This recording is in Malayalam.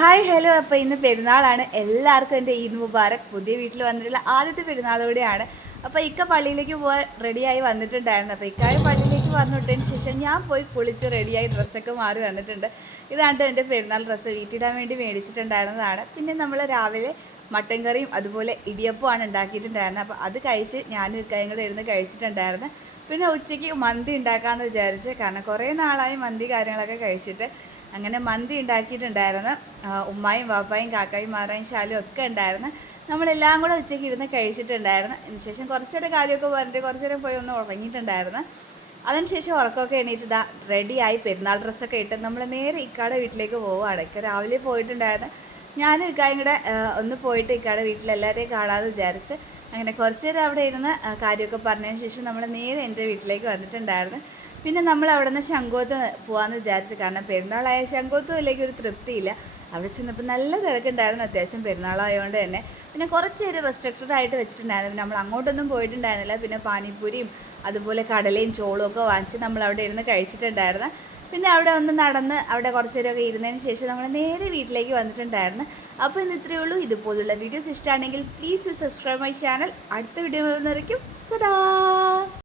Hi hello. അപ്പോൾ ഇന്ന് പെരുന്നാളാണ്. എല്ലാവർക്കും എൻ്റെ ഈദ് മുബാറക്. പുതിയ വീട്ടിൽ വന്നിട്ടുള്ള ആദ്യത്തെ പെരുന്നാളോടെയാണ്. അപ്പോൾ ഇക്ക പള്ളിയിലേക്ക് പോകാൻ റെഡിയായി വന്നിട്ടുണ്ടായിരുന്നു. അപ്പോൾ ഇക്കായ പള്ളിയിലേക്ക് വന്നിട്ടതിന് ശേഷം ഞാൻ പോയി കുളിച്ച് റെഡിയായി ഡ്രസ്സൊക്കെ മാറി വന്നിട്ടുണ്ട്. ഇതാണ് എൻ്റെ പെരുന്നാൾ ഡ്രസ്സ്. വീട്ടിടാൻ വേണ്ടി മേടിച്ചിട്ടുണ്ടായിരുന്നതാണ്. പിന്നെ നമ്മൾ രാവിലെ മട്ടൻ കറിയും അതുപോലെ ഇടിയപ്പമാണ് ഉണ്ടാക്കിയിട്ടുണ്ടായിരുന്നത്. അപ്പോൾ അത് കഴിച്ച് ഞാനും ഇക്കായും കൂടെ ഇരുന്ന് കഴിച്ചിട്ടുണ്ടായിരുന്നു. പിന്നെ ഉച്ചയ്ക്ക് മന്തി ഉണ്ടാക്കാമെന്ന് വിചാരിച്ച്, കാരണം കുറേ നാളായി മന്തി കാര്യങ്ങളൊക്കെ കഴിച്ചിട്ട്. അങ്ങനെ മന്തി ഉണ്ടാക്കിയിട്ടുണ്ടായിരുന്നു. ഉമ്മായും വാപ്പായും കാക്കായും മാറായും ശാലും ഒക്കെ ഉണ്ടായിരുന്നു. നമ്മളെല്ലാം കൂടെ ഉച്ചയ്ക്ക് ഇരുന്ന് കഴിച്ചിട്ടുണ്ടായിരുന്നു. അതിനുശേഷം കുറച്ച് നേരം കാര്യമൊക്കെ പറഞ്ഞിട്ട് കുറച്ച് നേരം പോയി ഒന്ന് ഉറങ്ങിയിട്ടുണ്ടായിരുന്നു. അതിനുശേഷം ഉറക്കമൊക്കെ എണീറ്റ് റെഡിയായി പെരുന്നാൾ ഡ്രസ്സൊക്കെ ഇട്ട് നമ്മൾ നേരെ ഇക്കാടെ വീട്ടിലേക്ക് പോവുകയാണ്. ഇക്ക രാവിലെ പോയിട്ടുണ്ടായിരുന്നു. ഞാനും ഇക്കായും കൂടെ ഒന്ന് പോയിട്ട് ഇക്കാടെ വീട്ടിലെല്ലാവരെയും കാണാമെന്ന് വിചാരിച്ച് അങ്ങനെ കുറച്ച് നേരം അവിടെ ഇരുന്ന് കാര്യമൊക്കെ പറഞ്ഞതിന് ശേഷം നമ്മൾ നേരെ എൻ്റെ വീട്ടിലേക്ക് വന്നിട്ടുണ്ടായിരുന്നു. പിന്നെ നമ്മൾ അവിടെ നിന്ന് ശംഖോത്ത് പോകാമെന്ന് വിചാരിച്ചു, കാരണം പെരുന്നാളായ ശംഖോത്തുമിലേക്ക് ഒരു തൃപ്തിയില്ല. അവിടെ ചെന്നപ്പോൾ നല്ല തിരക്കുണ്ടായിരുന്നു, അത്യാവശ്യം പെരുന്നാളായതുകൊണ്ട് തന്നെ. പിന്നെ കുറച്ച് പേര് റെസ്ട്രിക്റ്റഡ് ആയിട്ട് വെച്ചിട്ടുണ്ടായിരുന്നു. പിന്നെ നമ്മൾ അങ്ങോട്ടൊന്നും പോയിട്ടുണ്ടായിരുന്നില്ല. പിന്നെ പാനിപ്പൂരിയും അതുപോലെ കടലയും ചോളും ഒക്കെ വാങ്ങിച്ച് നമ്മൾ അവിടെ ഇരുന്ന് കഴിച്ചിട്ടുണ്ടായിരുന്നു. പിന്നെ അവിടെ ഒന്ന് നടന്ന് അവിടെ കുറച്ച് നേരമൊക്കെ ഇരുന്നതിന് ശേഷം നമ്മൾ നേരെ വീട്ടിലേക്ക് വന്നിട്ടുണ്ടായിരുന്നു. അപ്പോൾ ഇന്ന് ഇത്രയേ ഉള്ളൂ. ഇതുപോലുള്ള വീഡിയോസ് ഇഷ്ടമാണെങ്കിൽ please to subscribe my channel. അടുത്ത വീഡിയോ വരുന്നതായിരിക്കും. ടാ.